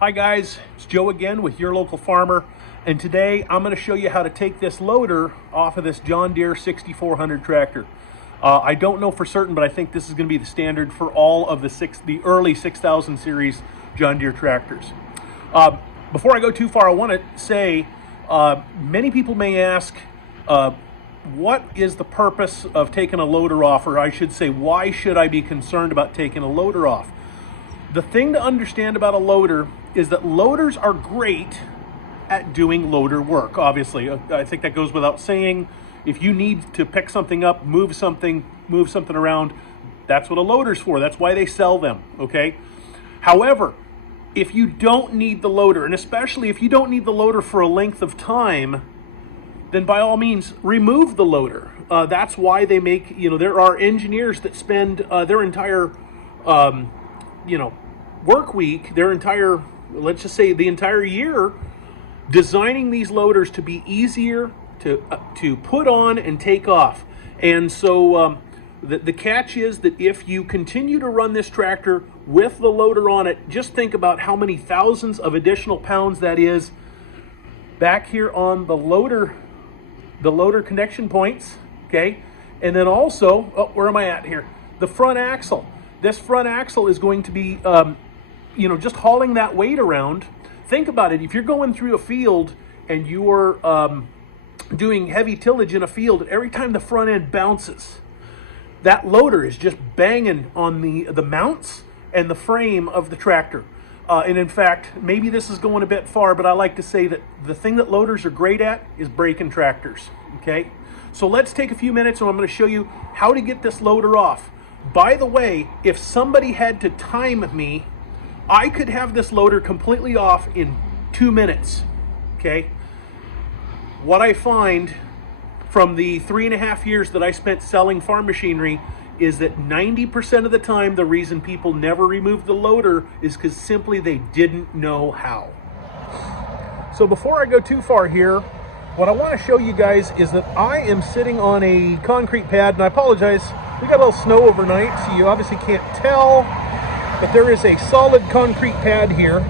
Hi guys, it's Joe again with your local farmer, and today I'm going to show you how to take this loader off of this John Deere 6400 tractor. I don't know for certain, but I think this is going to be the standard for all of the early 6000 series John Deere tractors. Before I go too far, I want to say many people may ask, what is the purpose of taking a loader off, or I should say, why should I be concerned about taking a loader off? The thing to understand about a loader is that loaders are great at doing loader work, obviously. I think that goes without saying. If you need to pick something up, move something around, that's what a loader's for. That's why they sell them, okay? However, if you don't need the loader, and especially if you don't need the loader for a length of time, then by all means, remove the loader. That's why they make, there are engineers that spend their entire work week, their entire, let's just say the entire year, designing these loaders to be easier to put on and take off. And so the catch is that if you continue to run this tractor with the loader on it, just think about how many thousands of additional pounds that is back here on the loader connection points, okay? And then also, where am I at here? The front axle. This front axle is going to be, just hauling that weight around. Think about it. If you're going through a field and you're doing heavy tillage in a field, every time the front end bounces, that loader is just banging on the mounts and the frame of the tractor. And in fact, maybe this is going a bit far, but I like to say that the thing that loaders are great at is breaking tractors, okay? So let's take a few minutes and I'm going to show you how to get this loader off. By the way, if somebody had to time me, I could have this loader completely off in 2 minutes, okay? What I find from the 3.5 years that I spent selling farm machinery is that 90% of the time, the reason people never remove the loader is because simply they didn't know how. So before I go too far here, what I want to show you guys is that I am sitting on a concrete pad, and I apologize, we got a little snow overnight, so you obviously can't tell, but there is a solid concrete pad here.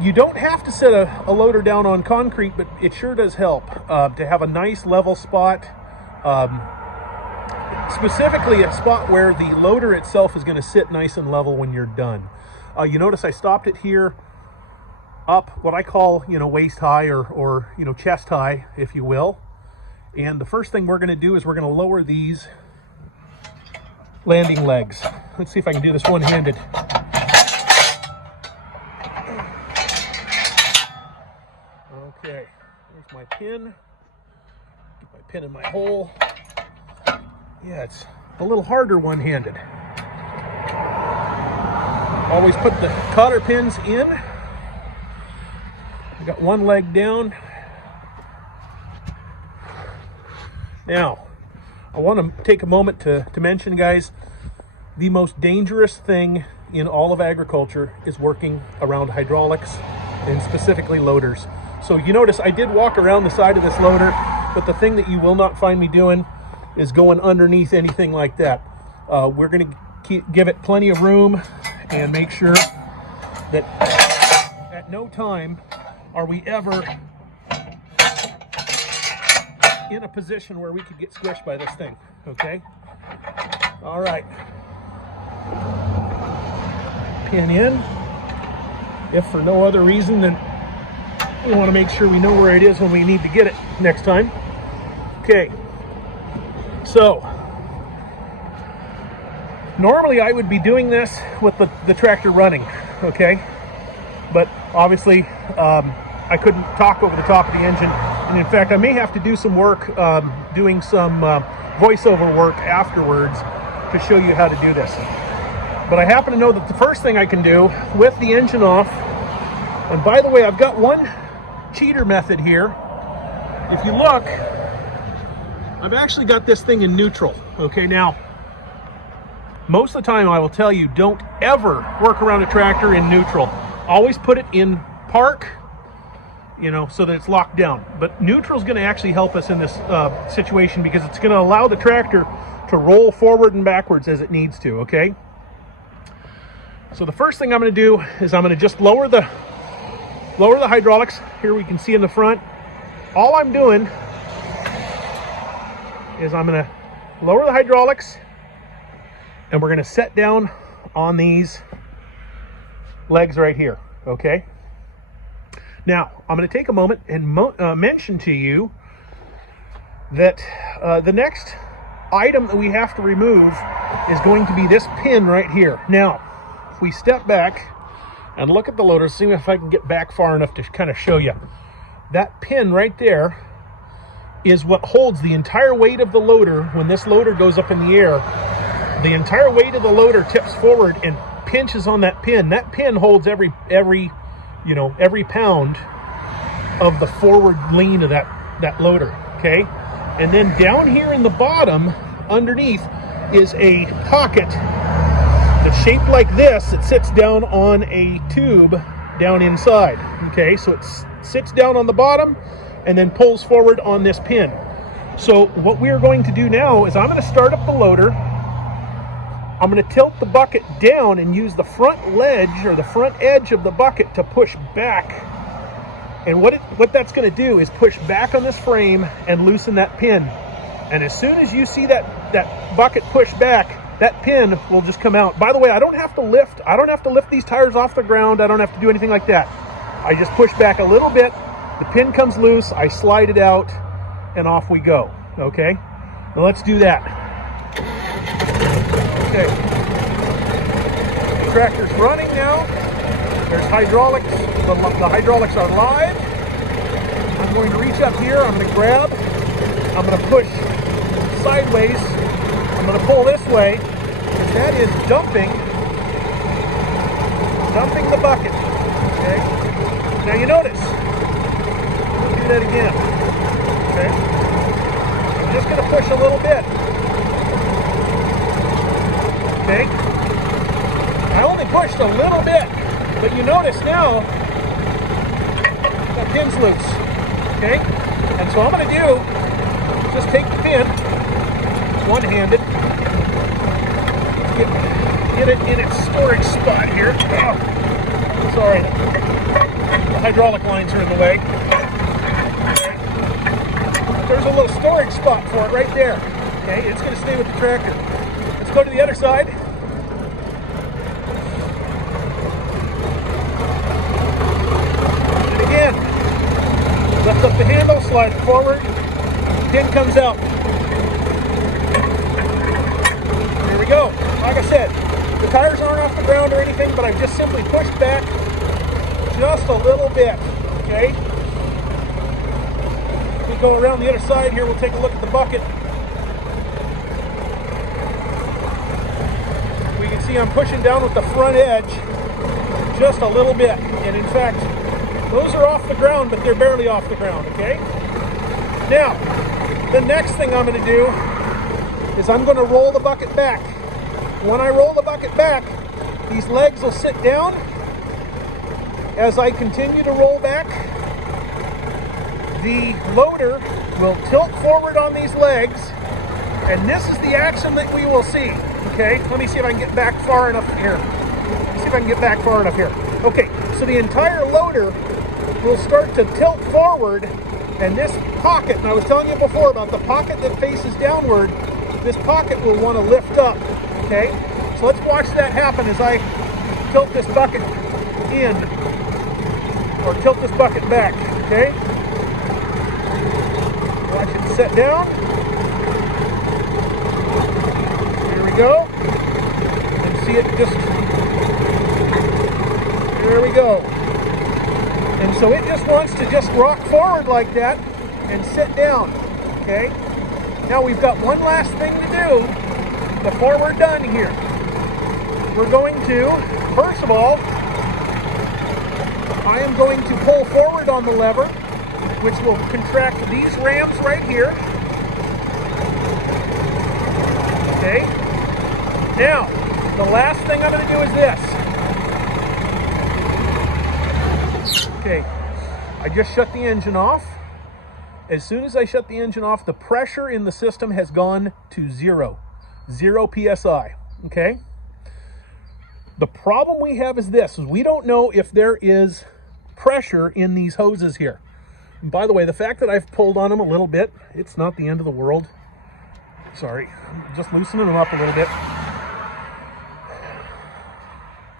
You don't have to set a loader down on concrete, but it sure does help to have a nice level spot, specifically a spot where the loader itself is going to sit nice and level when you're done. You notice I stopped it here up what I call, waist high or chest high, if you will. And the first thing we're going to do is we're going to lower these landing legs. Let's see if I can do this one-handed. Okay, there's my pin. Get my pin in my hole. Yeah, it's a little harder one-handed. Always put the cotter pins in. I got one leg down. Now, I want to take a moment to mention, guys, the most dangerous thing in all of agriculture is working around hydraulics and specifically loaders. So you notice I did walk around the side of this loader, but the thing that you will not find me doing is going underneath anything like that. We're going to give it plenty of room and make sure that at no time are we ever in a position where we could get squished by this thing, okay? All right. Pin in. If for no other reason than we want to make sure we know where it is when we need to get it next time. Okay. So, normally I would be doing this with the tractor running, okay? But obviously, I couldn't talk over the top of the engine. And in fact, I may have to do some work, doing some voiceover work afterwards to show you how to do this. But I happen to know that the first thing I can do with the engine off, and by the way, I've got one cheater method here. If you look, I've actually got this thing in neutral. Okay, now, most of the time I will tell you, don't ever work around a tractor in neutral. Always put it in park, so that it's locked down. But neutral is going to actually help us in this situation because it's going to allow the tractor to roll forward and backwards as it needs to, okay? So the first thing I'm going to do is I'm going to just lower the hydraulics. Here we can see in the front. All I'm doing is I'm going to lower the hydraulics, and we're going to set down on these legs right here, okay? Now, I'm going to take a moment and mention to you that the next item that we have to remove is going to be this pin right here. Now, if we step back and look at the loader, see if I can get back far enough to kind of show you. That pin right there is what holds the entire weight of the loader. When this loader goes up in the air, the entire weight of the loader tips forward and pinches on that pin. That pin holds every pound of the forward lean of that loader, okay? And then down here in the bottom, underneath, is a pocket that's shaped like this. It sits down on a tube down inside, okay? So it sits down on the bottom and then pulls forward on this pin. So what we're going to do now is I'm going to start up the loader. I'm going to tilt the bucket down and use the front ledge or the front edge of the bucket to push back. And what that's going to do is push back on this frame and loosen that pin. And as soon as you see that bucket push back, that pin will just come out. By the way, I don't have to lift these tires off the ground. I don't have to do anything like that. I just push back a little bit. The pin comes loose. I slide it out, and off we go. Okay. Now let's do that. Okay. The tractor's running now. There's hydraulics. The hydraulics are live. I'm going to reach up here. I'm going to grab. I'm going to push sideways. I'm going to pull this way. That is dumping the bucket. Okay. Now you notice. Let's do that again. Okay. I'm just going to push a little bit. Okay. I only pushed a little bit. But you notice now, that pin's loose, okay? And so I'm going to do, just take the pin, one-handed, get it in its storage spot here. Oh, sorry, the hydraulic lines are in the way. Okay. There's a little storage spot for it right there, okay? It's going to stay with the tractor. Let's go to the other side. Lift up the handle, slide it forward, pin comes out. Here we go. Like I said, the tires aren't off the ground or anything, but I've just simply pushed back just a little bit, okay? We go around the other side here, we'll take a look at the bucket. We can see I'm pushing down with the front edge just a little bit, and in fact, those are off the ground, but they're barely off the ground, okay? Now, the next thing I'm going to do is I'm going to roll the bucket back. When I roll the bucket back, these legs will sit down. As I continue to roll back, the loader will tilt forward on these legs, and this is the action that we will see, okay? Let me see if I can get back far enough here. Let's see if I can get back far enough here. Okay, so the entire loader will start to tilt forward, and this pocket, and I was telling you before about the pocket that faces downward, this pocket will want to lift up, okay? So let's watch that happen as I tilt this bucket in, or tilt this bucket back, okay? Watch it set down. Here we go. And see it just, there we go. And so it just wants to just rock forward like that and sit down, okay? Now we've got one last thing to do before we're done here. We're going to, first of all, I am going to pull forward on the lever, which will contract these rams right here. Okay? Now, the last thing I'm going to do is this. Okay, I just shut the engine off. As soon as I shut the engine off, the pressure in the system has gone to zero PSI, okay? The problem we have is this, is we don't know if there is pressure in these hoses here. And by the way, the fact that I've pulled on them a little bit, it's not the end of the world. Sorry, just loosening them up a little bit.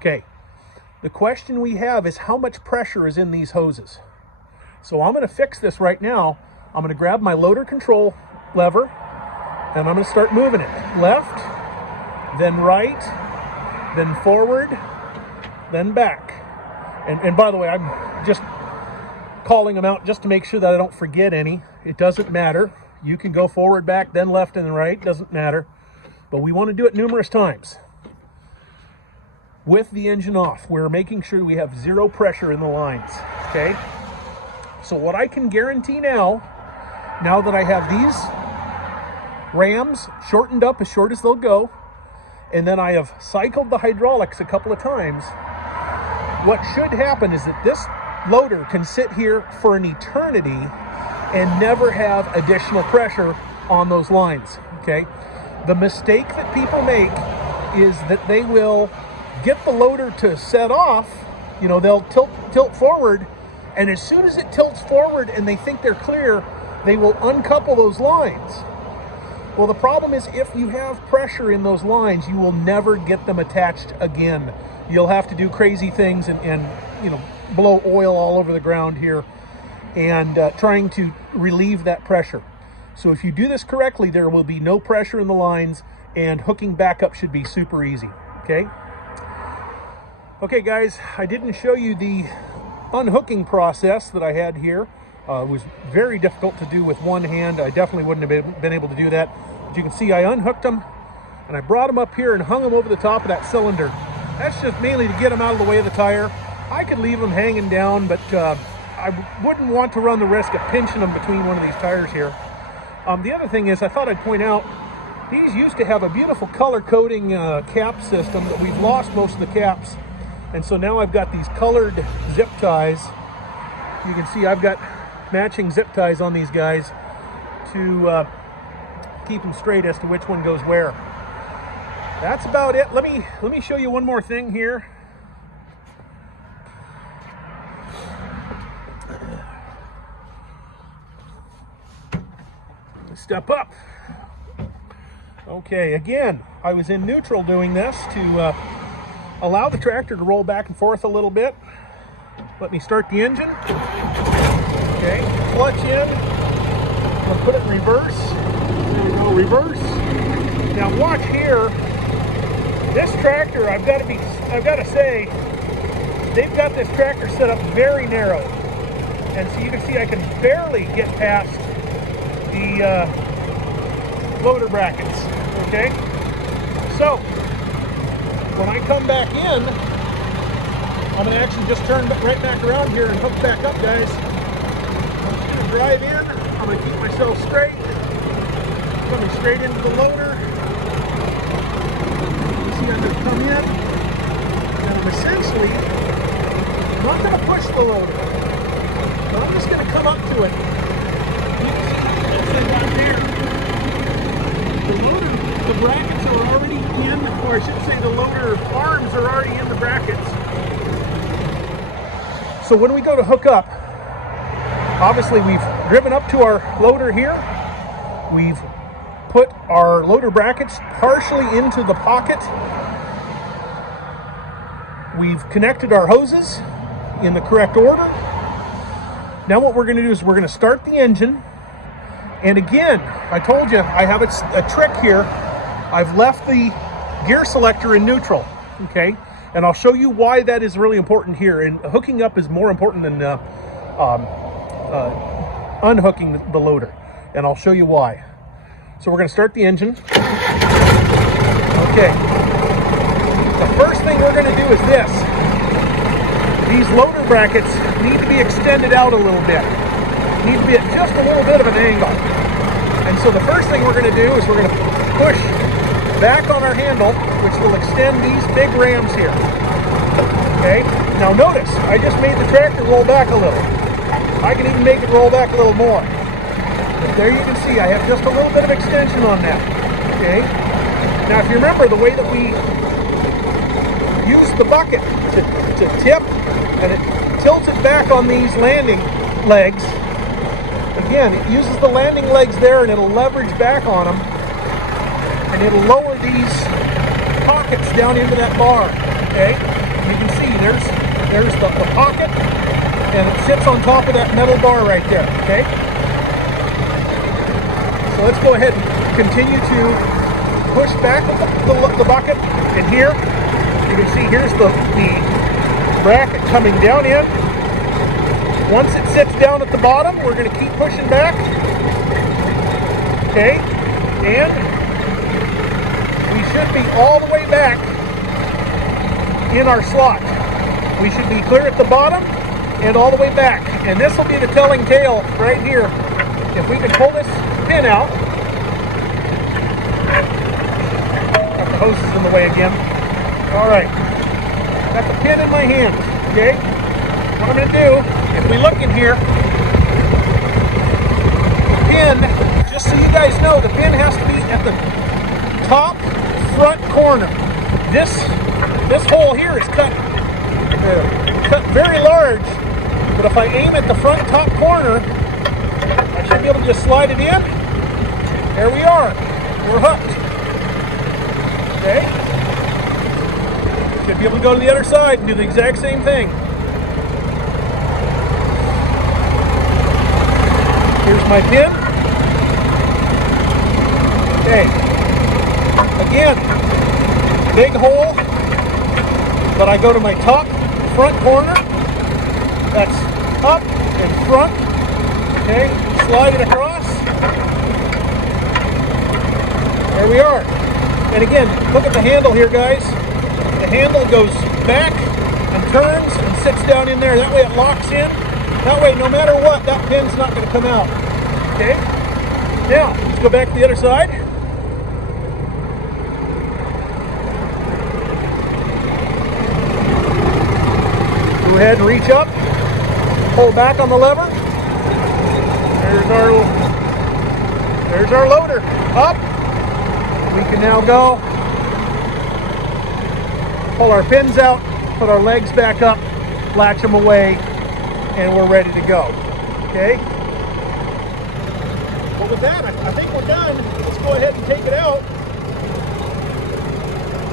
Okay, the question we have is how much pressure is in these hoses. So I'm going to fix this right now. I'm going to grab my loader control lever and I'm going to start moving it. Left, then right, then forward, then back. And by the way, I'm just calling them out just to make sure that I don't forget any. It doesn't matter. You can go forward, back, then left and then right. Doesn't matter. But we want to do it numerous times. With the engine off, we're making sure we have zero pressure in the lines. Okay? So what I can guarantee now that I have these rams shortened up as short as they'll go, and then I have cycled the hydraulics a couple of times, what should happen is that this loader can sit here for an eternity and never have additional pressure on those lines, okay? The mistake that people make is that they will get the loader to set off, you know, they'll tilt forward, and as soon as it tilts forward and they think they're clear, they will uncouple those lines. Well, the problem is if you have pressure in those lines, you will never get them attached again. You'll have to do crazy things and you know, blow oil all over the ground here and trying to relieve that pressure. So if you do this correctly, there will be no pressure in the lines and hooking back up should be super easy, okay? Okay guys, I didn't show you the unhooking process that I had here. It was very difficult to do with one hand. I definitely wouldn't have been able to do that. But you can see I unhooked them and I brought them up here and hung them over the top of that cylinder. That's just mainly to get them out of the way of the tire. I could leave them hanging down, but I wouldn't want to run the risk of pinching them between one of these tires here. The other thing is I thought I'd point out, these used to have a beautiful color coding cap system, but we've lost most of the caps. And so now I've got these colored zip ties. You can see I've got matching zip ties on these guys to keep them straight as to which one goes where. That's about it. Let me show you one more thing here. Step up. Okay, again, I was in neutral doing this to allow the tractor to roll back and forth a little bit. Let me start the engine. Okay, clutch in. I'm gonna put it in reverse. There we go, reverse. Now watch here. This tractor, I've got to say, they've got this tractor set up very narrow. And so you can see I can barely get past the loader brackets, okay? So, when I come back in, I'm gonna actually just turn right back around here and hook back up, guys. I'm just gonna drive in, I'm gonna keep myself straight, coming straight into the loader. You see I'm gonna come in, and I'm essentially not gonna push the loader, but I'm just gonna come up to it. You can see it's right there. The loader, the brackets are already in, or I should say the loader arms are already in the brackets. So when we go to hook up, obviously we've driven up to our loader here. We've put our loader brackets partially into the pocket. We've connected our hoses in the correct order. Now what we're going to do is we're going to start the engine. And again, I told you I have a trick here. I've left the gear selector in neutral, okay? And I'll show you why that is really important here. And hooking up is more important than unhooking the loader. And I'll show you why. So we're going to start the engine. Okay. The first thing we're going to do is this. These loader brackets need to be extended out a little bit. Need to be at just a little bit of an angle. And so the first thing we're going to do is we're going to push back on our handle, which will extend these big rams here. Okay? Now notice, I just made the tractor roll back a little. I can even make it roll back a little more. But there you can see I have just a little bit of extension on that. Okay? Now if you remember the way that we use the bucket to tip, and it tilts it back on these landing legs. Again, it uses the landing legs there, and it'll leverage back on them, and it'll lower these pockets down into that bar. Okay, you can see there's the pocket, and it sits on top of that metal bar right there. Okay, so let's go ahead and continue to push back the bucket, and here you can see here's the bracket coming down in. Once it sits down at the bottom, we're going to keep pushing back. Okay, and we should be all the way back in our slot. We should be clear at the bottom and all the way back. And this will be the telling tale right here. If we can pull this pin out. Got the hoses in the way again. All right, got the pin in my hand. Okay, what I'm going to do, if we look in here, the pin, just so you guys know, the pin has to be at the top front corner. This hole here is cut very large, but if I aim at the front top corner, I should be able to just slide it in. There we are. We're hooked. Okay. Should be able to go to the other side and do the exact same thing. Here's my pin. Okay. Again, big hole, but I go to my top front corner. That's up and front. Okay, slide it across. There we are. And again, look at the handle here, guys. The handle goes back and turns and sits down in there. That way it locks in. That way, no matter what, that pin's not going to come out. Okay? Now, let's go back to the other side. Go ahead and reach up. Pull back on the lever. There's our loader. Up. We can now go. Pull our pins out. Put our legs back up. Latch them away. And we're ready to go. Okay? Well, with that, I think we're done. Let's go ahead and take it out.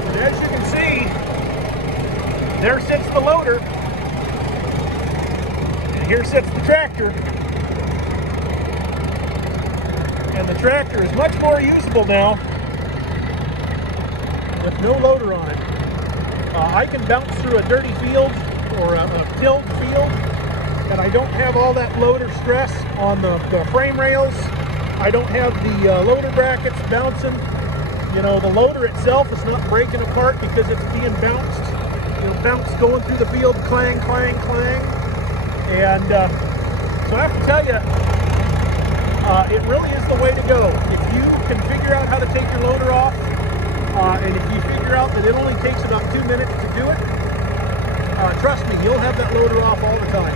And as you can see, there sits the loader. And here sits the tractor. And the tractor is much more usable now with no loader on it. I can bounce through a dirty field or a tilled field, and I don't have all that loader stress on the frame rails. I don't have the loader brackets bouncing. You know, the loader itself is not breaking apart because it's being bounced. You know, bounce going through the field, clang, clang, clang. And so I have to tell you, it really is the way to go. If you can figure out how to take your loader off, and if you figure out that it only takes about 2 minutes to do it, trust me, you'll have that loader off all the time.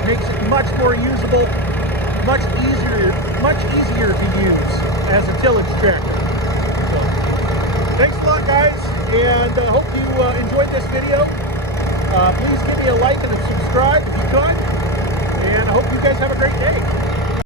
It makes it much more usable, much easier to use as a tillage tractor. So, thanks a lot, guys, and hope you enjoyed this video. Please give me a like and a subscribe if you could, and I hope you guys have a great day.